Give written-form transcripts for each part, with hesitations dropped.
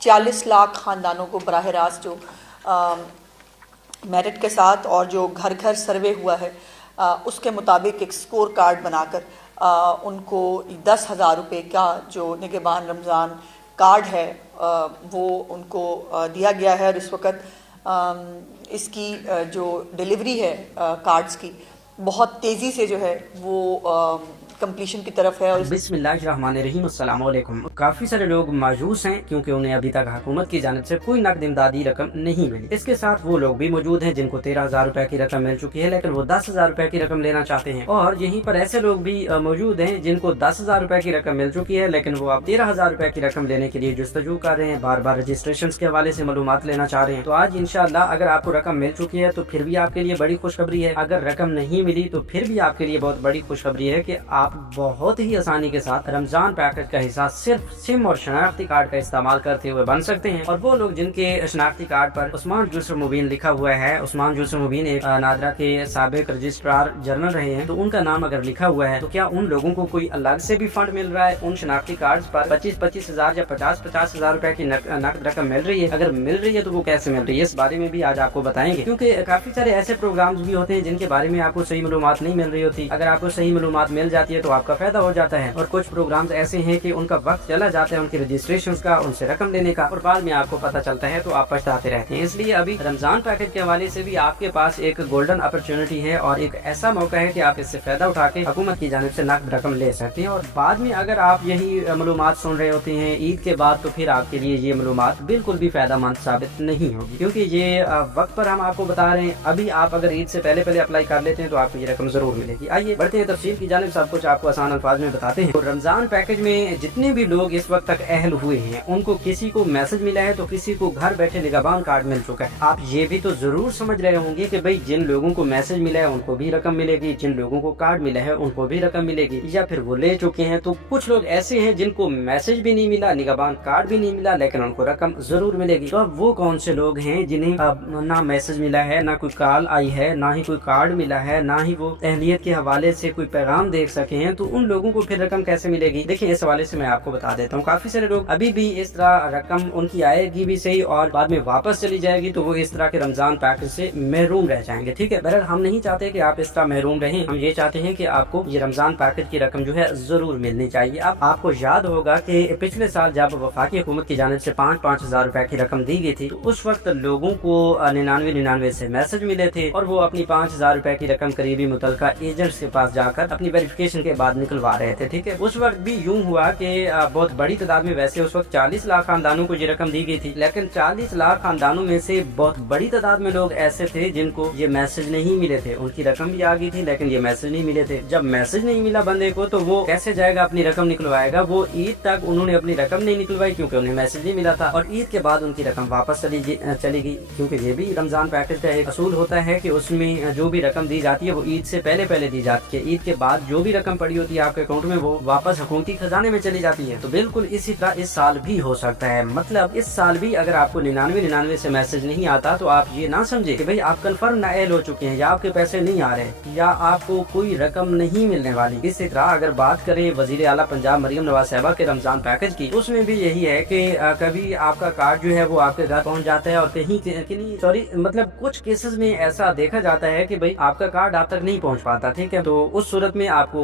40 लाख ख़ानदानों को बराह रास्त जो मेरिट के साथ और जो घर घर सर्वे हुआ है उसके मुताबिक एक स्कोर कार्ड बनाकर उनको 10,000 रुपये का जो निगहबान रमज़ान कार्ड है वो उनको दिया गया है। और इस वक्त इसकी जो डिलीवरी है कार्ड्स की बहुत तेज़ी से जो है वो कंप्लीशन की तरफ है। और बिस्मिल्लाहिर्रहमानिर्रहीम, अस्सलाम वालेकुम। काफ़ी सारे लोग मायूस हैं क्योंकि उन्हें अभी तक हुकूमत की जानिब से कोई नकद इमदादी रकम नहीं मिली। इसके साथ वो लोग भी मौजूद हैं जिनको 13,000 रुपए की रकम मिल चुकी है, लेकिन वो 10,000 रुपए की रकम लेना चाहते हैं। और यहीं पर ऐसे लोग भी मौजूद हैं जिनको 10,000 रुपए की रकम मिल चुकी है, लेकिन वो अब 13,000 रुपए की रकम लेने के लिए जुस्तजू कर रहे हैं, बार बार रजिस्ट्रेशन के हवाले से मालूमात लेना चाह रहे हैं। तो आज इंशाअल्लाह अगर आपको रकम मिल चुकी है तो फिर भी आपके लिए बड़ी खुशखबरी है। अगर रकम नहीं मिली तो फिर भी आपके लिए बहुत बड़ी खुशखबरी है कि आप बहुत ही आसानी के साथ रमजान पैकेज का हिस्सा सिर्फ सिम और शनाख्ती कार्ड का इस्तेमाल करते हुए बन सकते हैं। और वो लोग जिनके शनाख्ती कार्ड पर उस्मान जुल्सर मुबीन लिखा हुआ है, उस्मान जुल्सर मुबीन एक नादरा के साबिक रजिस्ट्रार जनरल रहे हैं, तो उनका नाम अगर लिखा हुआ है तो क्या उन लोगों को कोई अलग से भी फंड मिल रहा है? उन शनाख्ती कार्ड पर 25-25 हजार या 50-50 हजार रुपए की नकद रकम मिल रही है? अगर मिल रही है तो वो कैसे मिल रही है, इस बारे में भी आज आपको बताएंगे। क्योंकि काफी सारे ऐसे प्रोग्राम्स भी होते हैं जिनके बारे में आपको सही मालूमात नहीं मिल रही होती। अगर आपको सही मालूमात मिल जाती है तो आपका फायदा हो जाता है। और कुछ प्रोग्राम्स ऐसे हैं कि उनका वक्त चला जाता है उनकी रजिस्ट्रेशन का, उनसे रकम लेने का, और बाद में आपको पता चलता है तो आप पछताते रहते हैं। इसलिए अभी रमजान पैकेज के हवाले से भी आपके पास एक गोल्डन अपॉर्चुनिटी है और एक ऐसा मौका है कि आप इससे फायदा उठा के हुकूमत की जानिब से नकद रकम ले सकते हैं। और बाद में अगर आप यही मालूमात सुन रहे होते हैं ईद के बाद तो फिर आपके लिए ये मालूमात बिल्कुल भी फायदा मंद साबित नहीं होगी, क्योंकि ये वक्त पर हम आपको बता रहे हैं। अभी आप अगर ईद से पहले अप्लाई कर लेते हैं तो आपको ये रकम जरूर मिलेगी। आइए बढ़ते हैं तफसील की जानिब, सब कुछ आपको आसान अल्फाज में बताते हैं। तो रमजान पैकेज में जितने भी लोग इस वक्त तक अहल हुए हैं उनको किसी को मैसेज मिला है तो किसी को घर बैठे निगहबान कार्ड मिल चुका है। आप ये भी तो जरूर समझ रहे होंगे कि भाई जिन लोगों को मैसेज मिला है उनको भी रकम मिलेगी, जिन लोगों को कार्ड मिला है उनको भी रकम मिलेगी, या फिर वो ले चुके हैं। तो कुछ लोग ऐसे हैं जिनको मैसेज भी नहीं मिला, निगहबान कार्ड भी नहीं मिला, लेकिन उनको रकम जरूर मिलेगी। तो अब वो कौन से लोग हैं जिन्हें ना मैसेज मिला है, ना कोई कॉल आई है, ना ही कोई कार्ड मिला है, ना ही वो अहलियत के हवाले से कोई पैगाम देख सके हैं, तो उन लोगों को फिर रकम कैसे मिलेगी? देखिए इस हवाले से मैं आपको बता देता हूँ। काफी सारे लोग अभी भी इस तरह रकम उनकी आएगी भी सही और बाद में वापस चली जाएगी, तो वो इस तरह के रमजान पैकेज से महरूम रह जाएंगे। ठीक है, बहरहाल हम नहीं चाहते कि आप इस तरह महरूम रहें, हम ये चाहते हैं कि आपको ये रमजान पैकेज की रकम जो है जरूर मिलनी चाहिए। अब आपको याद होगा कि पिछले साल जब वफाकी हुकूमत की जानिब से 5-5 हजार रुपए की रकम दी गई थी तो उस वक्त लोगों को 99 से मैसेज मिले थे और वो अपनी 5,000 रुपए की रकम करीबी मुतलका एजेंट्स के पास जाकर अपनी वेरिफिकेशन के बाद निकलवा रहे थे। ठीक है, उस वक्त भी यूं हुआ कि बहुत बड़ी तादाद में, वैसे उस वक्त 40 लाख खानदानों को ये रकम दी गई थी, लेकिन 40 लाख खानदानों में से बहुत बड़ी तादाद में लोग ऐसे थे जिनको ये मैसेज नहीं मिले थे। उनकी रकम भी आ गई थी लेकिन ये मैसेज नहीं मिले थे। जब मैसेज नहीं मिला बंदे को तो वो कैसे जाएगा अपनी रकम निकलवाएगा? वो ईद तक उन्होंने अपनी रकम नहीं निकलवाई क्योंकि उन्हें मैसेज नहीं मिला था, और ईद के बाद उनकी रकम वापस चली गई। क्योंकि ये भी रमजान पैकेज का एक असूल होता है कि उसमें जो भी रकम दी जाती है वो ईद से पहले दी जाती है। ईद के बाद जो भी रकम पड़ी होती है आपके अकाउंट में वो वापस हुकूमती खजाने में चली जाती है। तो बिल्कुल इसी तरह इस साल भी हो सकता है। मतलब इस साल भी अगर आपको 99 से मैसेज नहीं आता तो आप ये ना समझे कि भाई आप कंफर्म नाअहल हो चुके हैं या आपके पैसे नहीं आ रहे या आपको कोई रकम नहीं मिलने वाली। इसी तरह अगर बात करें वजीर आला पंजाब मरियम नवाज साहिबा के रमजान पैकेज की, उसमें भी यही है कि कभी आपका कार्ड जो है वो आपके घर पहुंच जाता है और मतलब कुछ केसेस में ऐसा देखा जाता है कि भाई आपका कार्ड आप तक नहीं पहुंच पाता। ठीक है, तो उस सूरत में आपको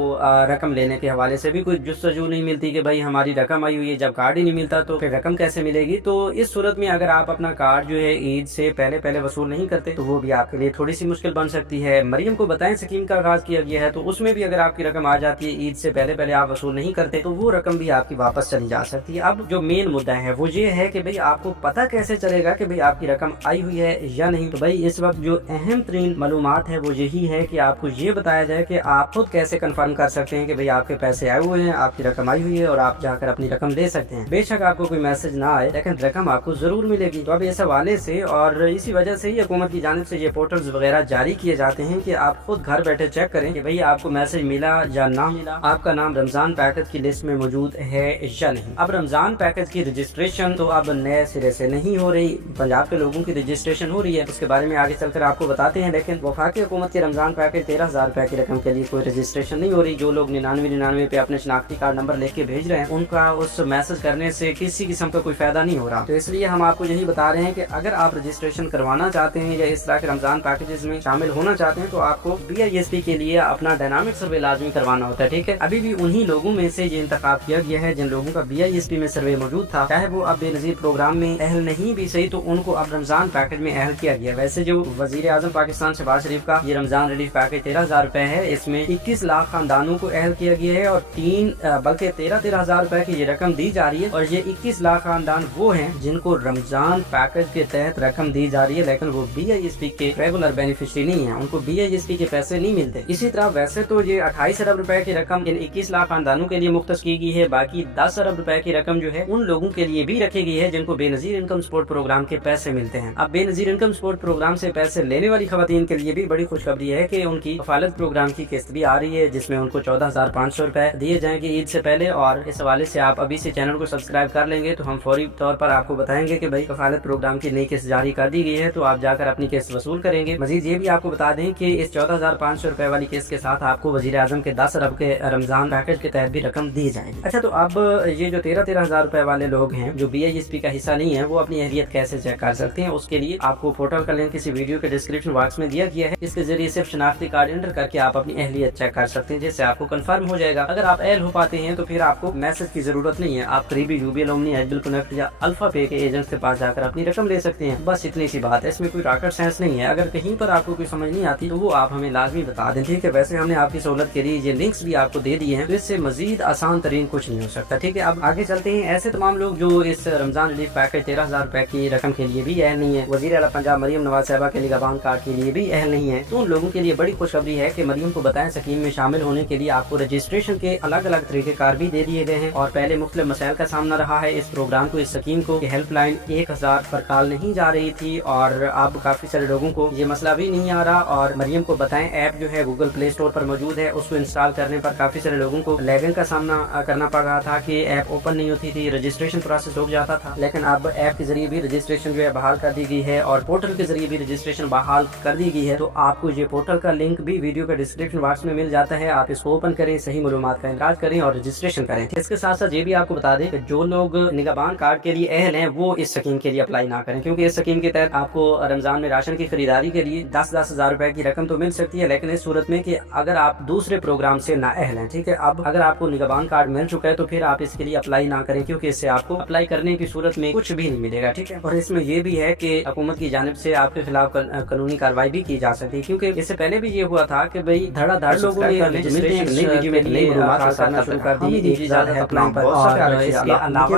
रकम लेने के हवाले से भी कोई जुस्तजू नहीं मिलती कि भाई हमारी रकम आई हुई है। जब कार्ड ही नहीं मिलता तो फिर रकम कैसे मिलेगी? तो इस सूरत में अगर आप अपना कार्ड जो है ईद से पहले वसूल नहीं करते तो वो भी आपके लिए थोड़ी सी मुश्किल बन सकती है। मरियम को बताएं स्कीम का आगाज किया गया है, तो उसमें भी अगर आपकी रकम आ जाती है ईद से पहले आप वसूल नहीं करते तो वो रकम भी आपकी वापस चली जा सकती है। अब जो मेन मुद्दा है वो ये है कि भाई आपको पता कैसे चलेगा कि भाई आपकी रकम आई हुई है या नहीं? तो भाई इस वक्त जो अहम तरीन मालूमात है वो यही है कि आपको ये बताया जाए कि आप खुद कैसे कंफर्म कर सकते हैं कि भाई आपके पैसे आए हुए हैं, आपकी रकम आई हुई है और आप जाकर अपनी रकम ले सकते हैं। बेशक आपको कोई मैसेज ना आए लेकिन रकम आपको जरूर मिलेगी। तो अब इस हवाले से और इसी वजह से ही हुकूमत की जानिब से ये पोर्टल्स वगैरह जारी किए जाते हैं कि आप खुद घर बैठे चेक करें कि भाई आपको मैसेज मिला या ना मिला, आपका नाम रमजान पैकेज की लिस्ट में मौजूद है या नहीं। अब रमजान पैकेज की रजिस्ट्रेशन तो अब नए सिरे से नहीं हो रही, पंजाब के लोगों की रजिस्ट्रेशन हो रही है, उसके बारे में आगे चलकर आपको बताते हैं। लेकिन वफाकी हुकूमत के रमजान पैकेज 13,000 रुपए की रकम के लिए कोई रजिस्ट्रेशन नहीं हो रही। भाई जो लोग 99 पे अपने शनाख्ती कार्ड नंबर लेके भेज रहे हैं उनका उस मैसेज करने से किसी किस्म का कोई फायदा नहीं हो रहा। तो इसलिए हम आपको यही बता रहे हैं कि अगर आप रजिस्ट्रेशन करवाना चाहते हैं या इस तरह के रमजान पैकेजेस में शामिल होना चाहते हैं तो आपको BISP के लिए अपना डायनामिक सर्वे लाजमी करवाना होता है, ठीक है। अभी भी उन्हीं लोगों में से ये इंतखाब किया गया है जिन लोगों का BISP में सर्वे मौजूद था, चाहे वो अब बेनजीर प्रोग्राम में अहल नहीं भी सही तो उनको अब रमजान पैकेज में अहल किया गया। वैसे जो वजीर आजम पाकिस्तान शहबाज शरीफ का ये रमजान रिलीफ पैकेज 13,000 रुपए है, इसमें 21 लाख खानदानों को अहल किया गया है और 13,000 रुपए की ये रकम दी जा रही है। और ये 21 लाख खानदान वो हैं जिनको रमजान पैकेज के तहत रकम दी जा रही है, लेकिन वो BISP के रेगुलर बेनिफिशियरी नहीं है, उनको BISP के पैसे नहीं मिलते। इसी तरह वैसे तो ये 28 अरब रुपए की रकम इन 21 लाख खानदानों के लिए मुख्तस की गई है, बाकी 10 अरब रुपए की रकम जो है उन लोगों के लिए भी रखी गई है जिनको बेनजीर इनकम सपोर्ट प्रोग्राम के पैसे मिलते हैं। अब बेनजीर इनकम सपोर्ट प्रोग्राम से पैसे लेने वाली खवातीन के लिए भी बड़ी खुशखबरी है कि उनकी कफालत प्रोग्राम की किस्त भी आ रही है, जिसमें उनको 14,500 रुपए दिए जाएंगे ईद से पहले। और इस हवाले से आप अभी से चैनल को सब्सक्राइब कर लेंगे तो हम फौरी तौर पर आपको बताएंगे कि भाई कफालत प्रोग्राम की नई किस्त जारी कर दी गई है, तो आप जाकर अपनी किस्त वसूल करेंगे। मजीद ये भी आपको बता दें कि इस 14,500 रुपए वाली किस्त के साथ आपको वजीर आजम के 10 अरब के रमजान पैकेज के तहत भी रकम दी जाएगी। अच्छा, तो अब ये जो 13,000 रुपए वाले लोग हैं जो BISP का हिस्सा नहीं है वो अपनी अहलियत कैसे चेक कर सकते हैं, उसके लिए आपको पोर्टल का लिंक किसी वीडियो के डिस्क्रिप्शन बॉक्स में दिया गया है। इसके जरिए सिर्फ शनाख्ती कार्ड एंटर करके आप अपनी अहलियत चेक कर सकते हैं, जिससे आपको कंफर्म हो जाएगा। अगर आप अहल हो पाते हैं तो फिर आपको मैसेज की जरूरत नहीं है, आप करीबी UBL ओमनी एजबल कनेक्ट या अल्फा पे के एजेंट के पास जाकर अपनी रकम ले सकते हैं। बस इतनी सी बात है, इसमें कोई रॉकेट साइंस नहीं है। अगर कहीं पर आपको कोई समझ नहीं आती तो वो आप हमें लाजमी बता दें, ठीक है। वैसे हमने आपकी सहूलत के लिए ये लिंक्स भी आपको दे दिए हैं, तो इससे मजीद आसान तरीन कुछ नहीं हो सकता, ठीक है। अब आगे चलते हैं। ऐसे तमाम लोग जो इस रमजान रिलीफ पैकेज 13,000 रुपए की रकम के लिए भी अहल नहीं है, वजीर आला पंजाब मरियम नवाज साहिबा के निगहबान कार्ड के लिए भी अहल नहीं है, तो उन लोगों के लिए बड़ी खुशखबरी है कि मरियम को बताएं स्कीम में शामिल होने के लिए आपको रजिस्ट्रेशन के अलग अलग तरीकेकार भी दे दिए गए हैं। और पहले मुख्तलिफ मसाइल का सामना रहा है इस प्रोग्राम को, इस स्कीम को, हेल्पलाइन 1000 पर कॉल नहीं जा रही थी और अब काफी सारे लोगों को ये मसला भी नहीं आ रहा। और मरियम को बताएं ऐप जो है गूगल प्ले स्टोर पर मौजूद है, उसको इंस्टॉल करने पर काफी सारे लोगों को लैगिंग का सामना करना पड़ रहा था कि ऐप ओपन नहीं होती थी, रजिस्ट्रेशन प्रोसेस रुक जाता था। लेकिन अब ऐप के जरिए भी रजिस्ट्रेशन जो है बहाल कर दी गई है और पोर्टल के जरिए भी रजिस्ट्रेशन बहाल कर दी गई है। तो आपको ये पोर्टल का लिंक भी वीडियो के डिस्क्रिप्शन बॉक्स में मिल जाता है, आप इसको ओपन करें, सही मालूमात का इंतजार करें और रजिस्ट्रेशन करें। इसके साथ साथ ये भी आपको बता दें कि जो लोग निगहबान कार्ड के लिए अहल हैं वो इस स्कीम के लिए अप्लाई ना करें, क्योंकि इस स्कीम के तहत आपको रमजान में राशन की खरीदारी के लिए 10-10 हजार रुपए की रकम तो मिल सकती है, लेकिन इस सूरत में कि अगर आप दूसरे प्रोग्राम से ना अहल हैं, ठीक है। अब अगर आपको निगहबान कार्ड मिल चुका है तो फिर आप इसके लिए अप्लाई ना करें, क्योंकि इससे आपको अप्लाई करने की सूरत में कुछ भी नहीं मिलेगा, ठीक है। और इसमें ये भी है कि हुकूमत की जानिब से आपके खिलाफ कानूनी कार्रवाई भी की जा सकती है, क्योंकि इससे पहले भी ये हुआ था कि भाई धड़ाधड़ लोगों ने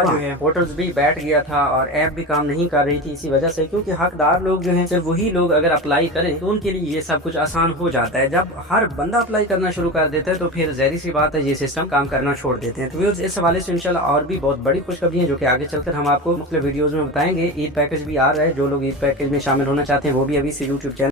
जो है पोर्टल्स भी बैठ गया था और ऐप भी काम नहीं कर रही थी इसी वजह से, क्योंकि हकदार लोग जो हैं सिर्फ वही लोग अगर अप्लाई करें तो उनके लिए ये सब कुछ आसान हो जाता है। जब हर बंदा अप्लाई करना शुरू कर देता है तो फिर ज़ाहिर सी बात है ये सिस्टम काम करना छोड़ देते हैं। तो इस हवाले से इंशाल्लाह और भी बहुत बड़ी खुशखबरी है जो कि आगे चलकर हम आपको मुख्तलिफ वीडियोज में बताएंगे। ईद पैकेज भी आ रहा है, जो लोग ईद पैकेज में शामिल होना चाहते हैं वो भी अभी से यूट्यूब चैनल